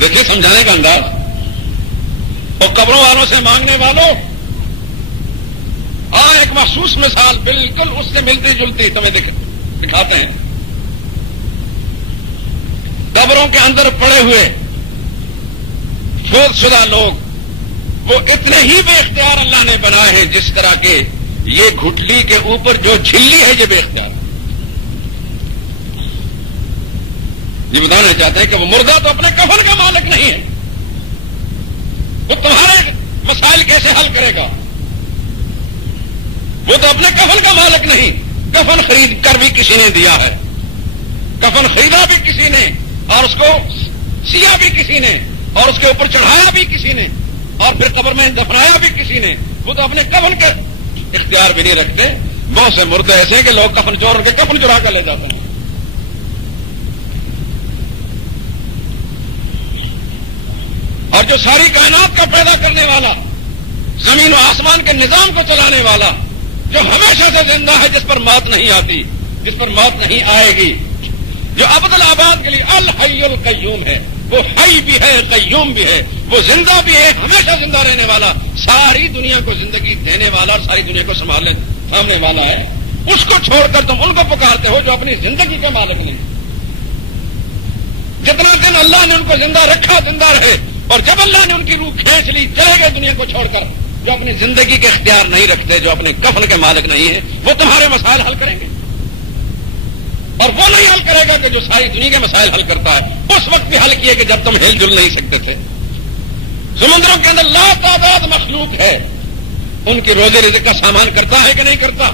دیکھیے سمجھانے کا انداز. اور قبروں والوں سے مانگنے والوں، ایک مخصوص مثال بالکل اس سے ملتی جلتی تمہیں دکھاتے ہیں. قبروں کے اندر پڑے ہوئے فوت شدہ لوگ وہ اتنے ہی بے اختیار اللہ نے بنائے ہیں جس طرح کے یہ گھٹلی کے اوپر جو جھلی ہے یہ بے اختیار. یہ بتانا چاہتے ہیں کہ وہ مردہ تو اپنے کفن کا مالک نہیں ہے. وہ تمہارے مسائل کیسے حل کرے گا؟ وہ تو اپنے کفن کا مالک نہیں. کفن خرید کر بھی کسی نے دیا ہے، کفن خریدا بھی کسی نے، اور اس کو سیا بھی کسی نے، اور اس کے اوپر چڑھایا بھی کسی نے، اور پھر قبر میں دفنایا بھی کسی نے. وہ تو اپنے کفن کے اختیار بھی نہیں رکھتے. بہت سے مردے ایسے ہیں کہ لوگ کفن چور کے کفن چرا کر لے جاتے ہیں. اور جو ساری کائنات کا پیدا کرنے والا، زمین و آسمان کے نظام کو چلانے والا، جو ہمیشہ سے زندہ ہے، جس پر موت نہیں آتی، جس پر موت نہیں آئے گی، جو ابد الآباد کے لیے الحی القیوم ہے، وہ حی بھی ہے قیوم بھی ہے، وہ زندہ بھی ہے ہمیشہ زندہ رہنے والا، ساری دنیا کو زندگی دینے والا اور ساری دنیا کو سامنے والا ہے. اس کو چھوڑ کر تم ان کو پکارتے ہو جو اپنی زندگی کے مالک نہیں. جتنا دن اللہ نے ان کو زندہ رکھا زندہ رہے، اور جب اللہ نے ان کی روح کھینچ لی چلے گئے دنیا کو چھوڑ کر. جو اپنی زندگی کے اختیار نہیں رکھتے، جو اپنے کفن کے مالک نہیں ہیں، وہ تمہارے مسائل حل کریں گے. اور وہ نہیں حل کرے گا کہ جو ساری دنیا کے مسائل حل کرتا ہے. اس وقت بھی حل کیے کہ جب تم ہل جل نہیں سکتے تھے. سمندروں کے اندر لا تعداد مخلوق ہے، ان کی روزی رزق کا سامان کرتا ہے کہ نہیں کرتا؟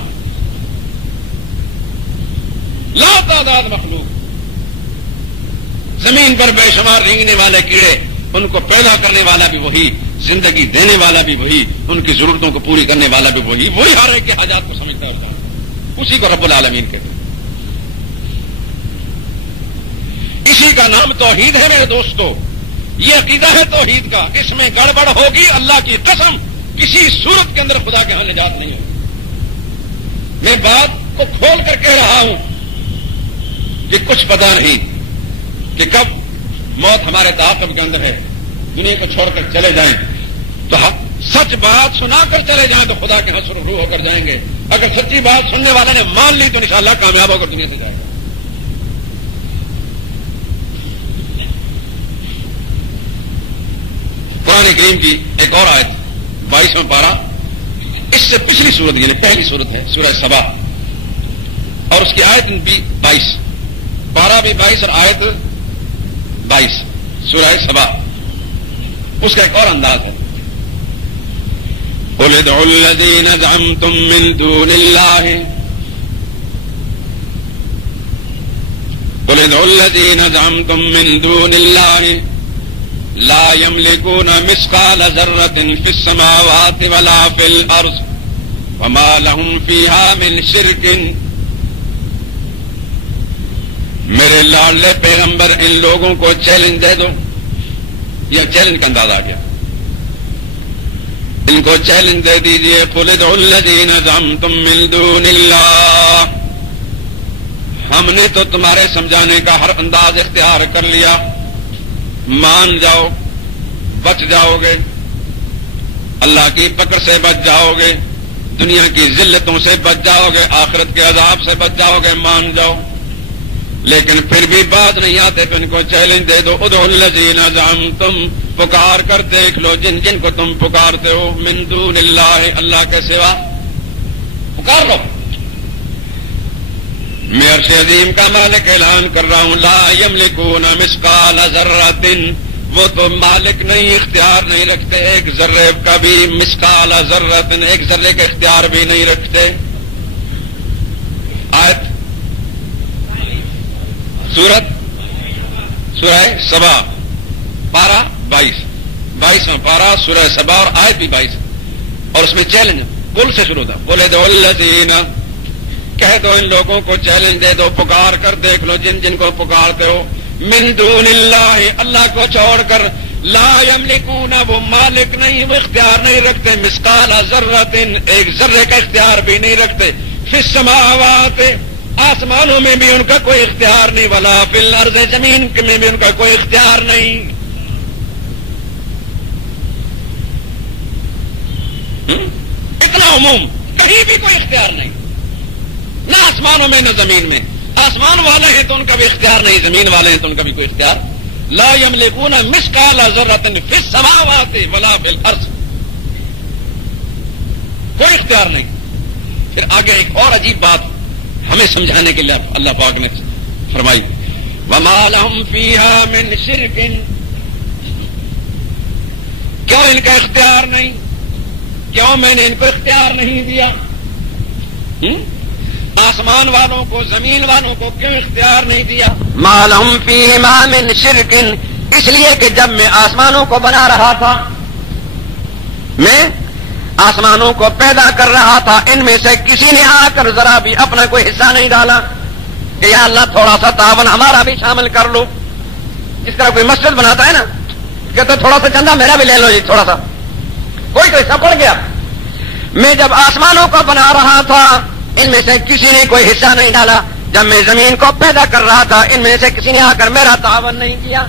لا تعداد مخلوق. زمین پر بے شمار رینگنے والے کیڑے، ان کو پیدا کرنے والا بھی وہی، زندگی دینے والا بھی وہی، ان کی ضرورتوں کو پوری کرنے والا بھی وہی ہر ایک کے حاجات کو سمجھتا ہے. اسی کو رب العالمین کہتے ہیں. اسی کا نام توحید ہے میرے دوستو. یہ عقیدہ ہے توحید کا. اس میں گڑبڑ ہوگی اللہ کی قسم کسی صورت کے اندر خدا کے ہاں نجات نہیں ہوگی. میں بات کو کھول کر کہہ رہا ہوں کہ کچھ پتا نہیں کہ کب موت ہمارے تعاقب کے اندر ہے. دنیا کو چھوڑ کر چلے جائیں تو سچ بات سنا کر چلے جائیں تو خدا کے ہاں روح ہو کر جائیں گے. اگر سچی بات سننے والے نے مان لی تو انشاءاللہ کامیاب ہو کر دنیا سے جائے گا. قرآن کریم کی ایک اور آیت 22واں پارہ، اس سے پچھلی سورت یعنی پہلی سورت ہے سورہ سبا، اور اس کی آیت بھی 22، پارہ بھی 22 اور آیت 22 سورہ سبا. اس کا ایک اور انداز ہے. قُلِ ادْعُوا الَّذِينَ زَعَمْتُم مِّن دُونِ اللَّهِ قُلِ ادْعُوا الَّذِينَ زَعَمْتُم مِّن دُونِ اللَّهِ لا يملكون مثقال ذرة في السماوات ولا في الأرض وما لهم فيها من شرك. میرے لاڈلے پیغمبر ان لوگوں کو چیلنج دے دو. یہ چیلنج کا انداز آ گیا. ان کو چیلنج دے دیجیے. قُلِ ادْعُوا الَّذِينَ زَعَمْتُم مِّن دُونِ اللَّهِ. ہم نے تو تمہارے سمجھانے کا ہر انداز اختیار کر لیا. مان جاؤ، بچ جاؤ گے، اللہ کی پکڑ سے بچ جاؤ گے، دنیا کی ذلتوں سے بچ جاؤ گے، آخرت کے عذاب سے بچ جاؤ گے. مان جاؤ. لیکن پھر بھی بات نہیں آتے تو ان کو چیلنج دے دو. ادعوا الذین زعمتم، پکار کر دیکھ لو جن جن کو تم پکارتے ہو، من دون اللہ، اللہ کے سوا پکار لو. میں عرش عظیم کا مالک اعلان کر رہا ہوں، لا یملکون مثقال ذرۃ، وہ تو مالک نہیں، اختیار نہیں رکھتے ایک ذرے کا بھی. مثقال ذرۃ، ایک ذرے کا اختیار بھی نہیں رکھتے. آیت سورہ سبا، پارہ 22واں پارہ سورہ سبا اور آیت بھی 22، اور اس میں چیلنج قل سے شروع تھا. قُلِ ادْعُوا الَّذِينَ، کہہ دو ان لوگوں کو چیلنج دے دو، پکار کر دیکھ لو جن جن کو پکارتے ہو، من دون اللہ، اللہ کو چھوڑ کر، لا یملکون، وہ مالک نہیں، وہ اختیار نہیں رکھتے، مثقال ذرۃ، ایک ذرے کا اختیار بھی نہیں رکھتے، فی السماوات، آسمانوں میں بھی ان کا کوئی اختیار نہیں، ولا فی الارض، زمین میں بھی ان کا کوئی اختیار نہیں. اتنا عموم، کہیں بھی کوئی اختیار نہیں، نہ آسمانوں میں نہ زمین میں. آسمان والے ہیں تو ان کا بھی اختیار نہیں، زمین والے ہیں تو ان کا بھی کوئی اختیار. لا یملکون مثقال ذرۃ فی السماوات ولا فی الارض، کوئی اختیار نہیں. پھر آگے ایک اور عجیب بات ہمیں سمجھانے کے لیے اللہ پاک نے فرمائی، وما لهم فیہا من شرک، کیوں ان کا اختیار نہیں؟ کیوں میں نے ان کو اختیار نہیں دیا؟ آسمان والوں کو زمین والوں کو کیوں اختیار نہیں دیا؟ ما لهم فیہما من شرک، اس لیے کہ جب میں آسمانوں کو بنا رہا تھا، میں آسمانوں کو پیدا کر رہا تھا، ان میں سے کسی نے آ کر ذرا بھی اپنا کوئی حصہ نہیں ڈالا کہ یا اللہ تھوڑا سا تعاون ہمارا بھی شامل کر لو. اس طرح کوئی مسجد بناتا ہے نا، کہتے تھوڑا سا چندہ میرا بھی لے لو جی تھوڑا سا، کوئی تو حصہ پڑ گیا. میں جب آسمانوں کو بنا رہا تھا ان میں سے کسی نے کوئی حصہ نہیں ڈالا، جب میں زمین کو پیدا کر رہا تھا ان میں سے کسی نے آ کر میرا تعاون نہیں کیا.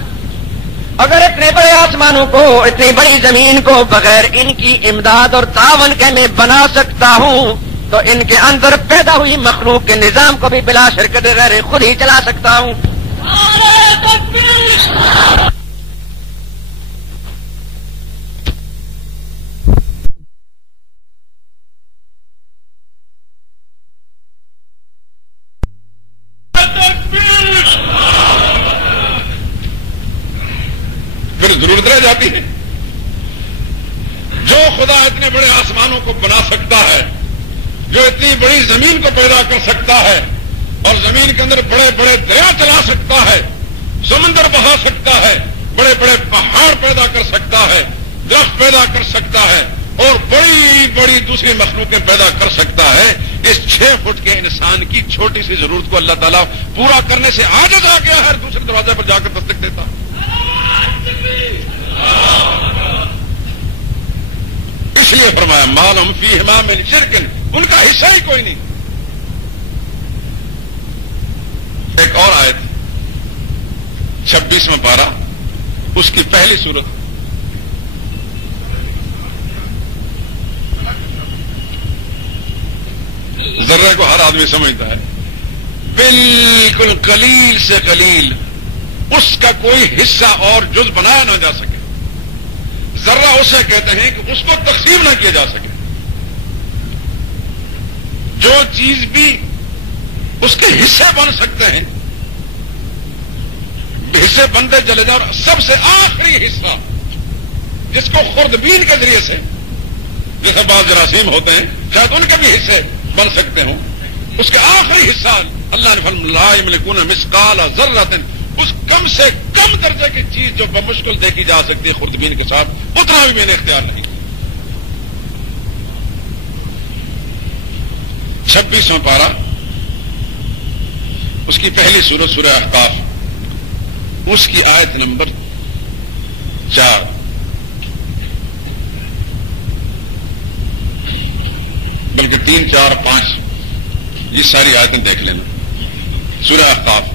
اگر اتنے بڑے آسمانوں کو، اتنی بڑی زمین کو بغیر ان کی امداد اور تعاون کے میں بنا سکتا ہوں تو ان کے اندر پیدا ہوئی مخلوق کے نظام کو بھی بلا شرکت غیر خود ہی چلا سکتا ہوں. پھر ضرورت رہ جاتی ہے، جو خدا اتنے بڑے آسمانوں کو بنا سکتا ہے، جو اتنی بڑی زمین کو پیدا کر سکتا ہے اور زمین کے اندر بڑے بڑے دریا چلا سکتا ہے، سمندر بہا سکتا ہے، بڑے بڑے پہاڑ پیدا کر سکتا ہے، درخت پیدا کر سکتا ہے اور بڑی بڑی دوسری مخلوقیں پیدا کر سکتا ہے، اس 6 فٹ کے انسان کی چھوٹی سی ضرورت کو اللہ تعالیٰ پورا کرنے سے عاجز آ گیا، ہر دوسرے دروازے پر جا کر دستک دیتا. اس لیے فرمایا ما لهم فیہما من شرک، ان کا حصہ ہی کوئی نہیں. ایک اور آیت 26واں پارہ، اس کی پہلی سورت، ذرے کو ہر آدمی سمجھتا ہے، بالکل قلیل سے قلیل اس کا کوئی حصہ اور جز بنایا نہ جا سکے. ذرہ اسے کہتے ہیں کہ اس کو تقسیم نہ کیا جا سکے. جو چیز بھی اس کے حصے بن سکتے ہیں، حصے بنتے چلے جاؤ، سب سے آخری حصہ جس کو خوردبین کے ذریعے سے، جیسے بعض جراثیم ہوتے ہیں شاید ان کے بھی حصے بن سکتے ہوں، اس کے آخری حصہ اللہ نے فرمایا لا یملکون مثقال ذرۃ، اس کم سے کم درجے کی چیز جو بمشکل دیکھی جا سکتی ہے خوردبین کے ساتھ، اتنا بھی میں نے اختیار نہیں. 26واں پارہ، اس کی پہلی سورت سورہ احقاف، اس کی آیت نمبر 4. بلکہ 3، 4، 5 یہ ساری آیتیں دیکھ لینا. سورہ احقاف،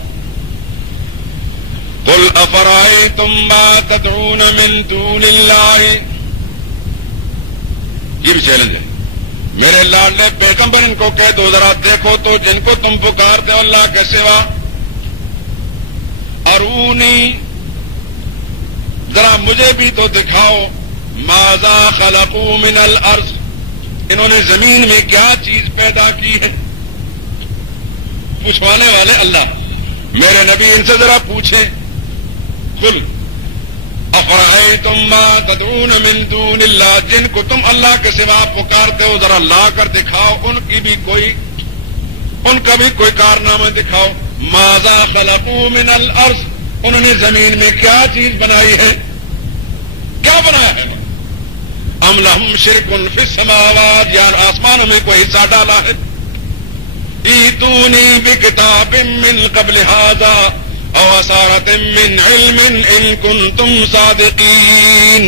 قل افرأيتم ما تدعون من دون اللہ، یہ بھی چیلنج ہے. میرے لاڈلے پیغمبر ان کو کہہ دو ذرا دیکھو تو جن کو تم پکارتے ہو اللہ کے سوا، ارونی، ذرا مجھے بھی تو دکھاؤ، ماذا خلقوا من الارض، انہوں نے زمین میں کیا چیز پیدا کی ہے. پوچھوانے والے اللہ، میرے نبی ان سے ذرا پوچھیں. قل افرأیتم ما تدعون من دون اللہ، جن کو تم اللہ کے سوا پکارتے ہو ذرا لا کر دکھاؤ، ان کا بھی کوئی کارنامہ دکھاؤ. ماذا خلقوا من الارض، انہوں نے زمین میں کیا چیز بنائی ہے، کیا بنایا ہے. ام لہم شرک فی السماوات، یا آسمانوں میں کوئی حصہ ڈالا ہے. ایتونی بکتاب من قبل ھذا او اثارۃ من علم ان کنتم صادقین،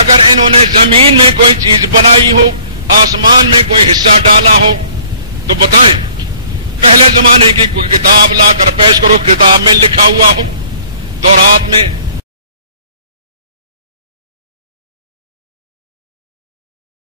اگر انہوں نے زمین میں کوئی چیز بنائی ہو، آسمان میں کوئی حصہ ڈالا ہو تو بتائیں، پہلے زمانے کی کوئی کتاب لا کر پیش کرو، کتاب میں لکھا ہوا ہو، تورات میں،